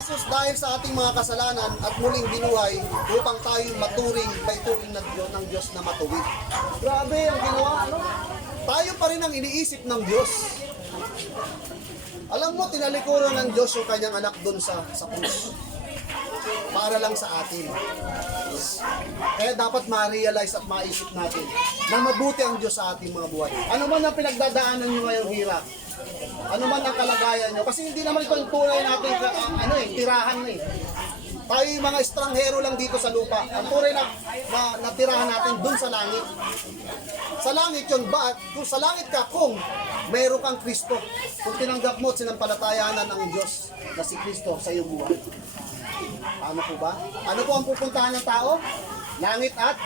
Jesus dahil sa ating mga kasalanan at muling binuhay upang tayo maituring ng Diyos na matuwid. Grabe ang ginawa, ano? Tayo pa rin ang iniisip ng Diyos. Alam mo, tinalikuran ng Diyos yung kanyang anak doon sa krus. Para lang sa atin. Kaya dapat ma-realize at maisip natin na mabuti ang Diyos sa ating mga buhay. Ano man ang pinagdadaanan nyo ngayong hirap, ano man ang kalagayan nyo, kasi hindi naman ito yung tunay natin, tirahan na eh. Tayo yung mga estranghero lang dito sa lupa. Ang tunay na tirahan natin dun sa langit. Sa langit yun ba? Kung sa langit ka, kung mayroon kang Kristo, kung tinanggap mo at sinampalatayanan ng Diyos na si Kristo sa iyong buhay. Ano po ba? Ano po ang pupuntahan ng tao? Langit at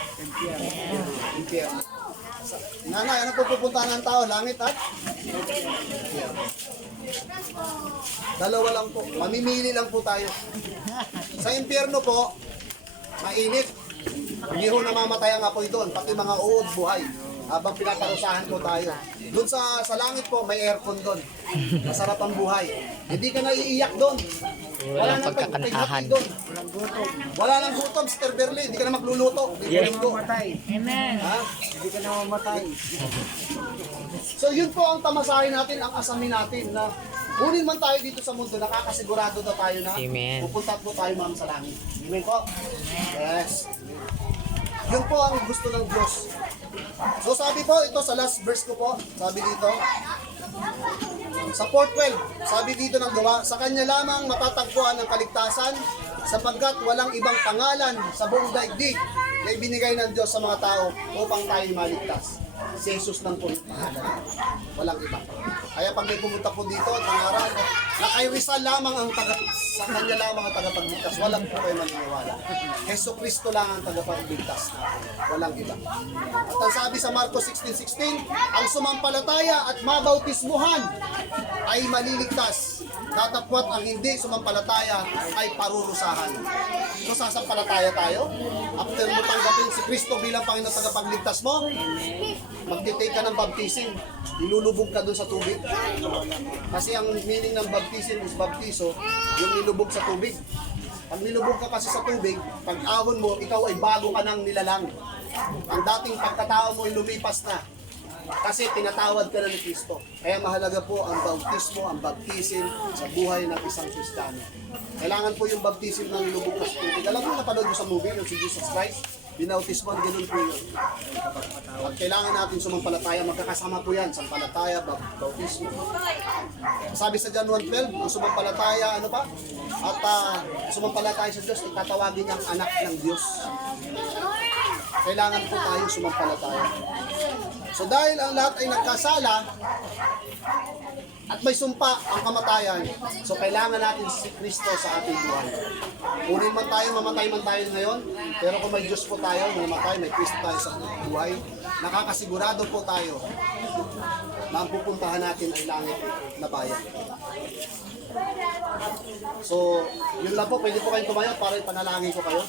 impyerno. Nanay, ano po pupuntahan ng tao? Langit at impyerno. Dalawa lang po. Mamimili lang po tayo. Sa impyerno po, mainit. Hindi ho namamatay ang apoy doon. Pati mga uod buhay. Habang pinaparusahan po tayo. Doon sa langit po, may aircon doon. Masarap ang buhay. Hindi ka naiiyak doon. Wala nang pagkakantahan. Wala nang gutom, Mr. Berlin. Hindi ka na magluluto. Yes. Amen. Ha? Hindi ka na mamatay. So yun po ang tamasahin natin, ang asamin natin na kunin man tayo dito sa mundo, nakakasigurado na tayo na Amen. pupunta po tayo ma'am sa langit. Amen po? Yes. Yun po ang gusto ng Diyos. So sabi po, ito sa last verse ko po, sabi dito, sa 4:12, sabi dito ng gawa, sa Kanya lamang matatagpuan ang kaligtasan, sapagkat walang ibang pangalan sa buong daigdig na ibinigay ng Diyos sa mga tao upang tayo maligtas. Si Jesus lang po yung pangalan. Walang iba. Kaya pag may pumunta po dito at nangarap na kay Rizal lamang ang sa Kanya lamang ang tagapagligtas, walang po kayo maniniwala. Jesu Cristo lang ang tagapagligtas natin. Walang iba. At ang sabi sa Marcos 16:16, ang sumampalataya at mabautismuhan ay maliligtas. Datapwat ang hindi sumampalataya ay parurusahan. So sasampalataya tayo? After mo tanggapin si Kristo bilang Panginoon tagapagligtas mo, magtitake ka ng baptism, ilulubog ka doon sa tubig. Kasi ang meaning ng baptism is baptiso, yung nilubog sa tubig. Pag nilubog ka kasi sa tubig, pag ahon mo, ikaw ay bago ka ng nilalang. Ang dating pagkatao mo ay lumipas na. Kasi tinatawad ka na ni Kristo. Kaya mahalaga po ang bautismo, ang baptism sa buhay ng isang Kristiyano. Kailangan po yung baptism ng nilubog sa tubig. Alam mo, napanood mo sa movie yung si Jesus Christ? Binautisman, ganun po yun. At kailangan natin sumampalataya, magkakasama po yan, sampalataya, bautismo. Sabi sa John 1:12, kung sumampalataya, ano pa? At sumampalataya sa Diyos, itatawagin niyang anak ng Diyos. Kailangan po tayo sumampalataya. So dahil ang lahat ay nagkasala, at may sumpa ang kamatayan, so kailangan natin si Kristo sa ating buhay. Kunin man tayo, mamatay man tayo ngayon, pero kung may Diyos po tayo, mamatay, may Kristo tayo sa buhay, nakakasigurado po tayo na ang pupuntahan natin ay langit na bayan. So, yun lang po, pwede po kayong tumayo para ipanalangin ko kayo.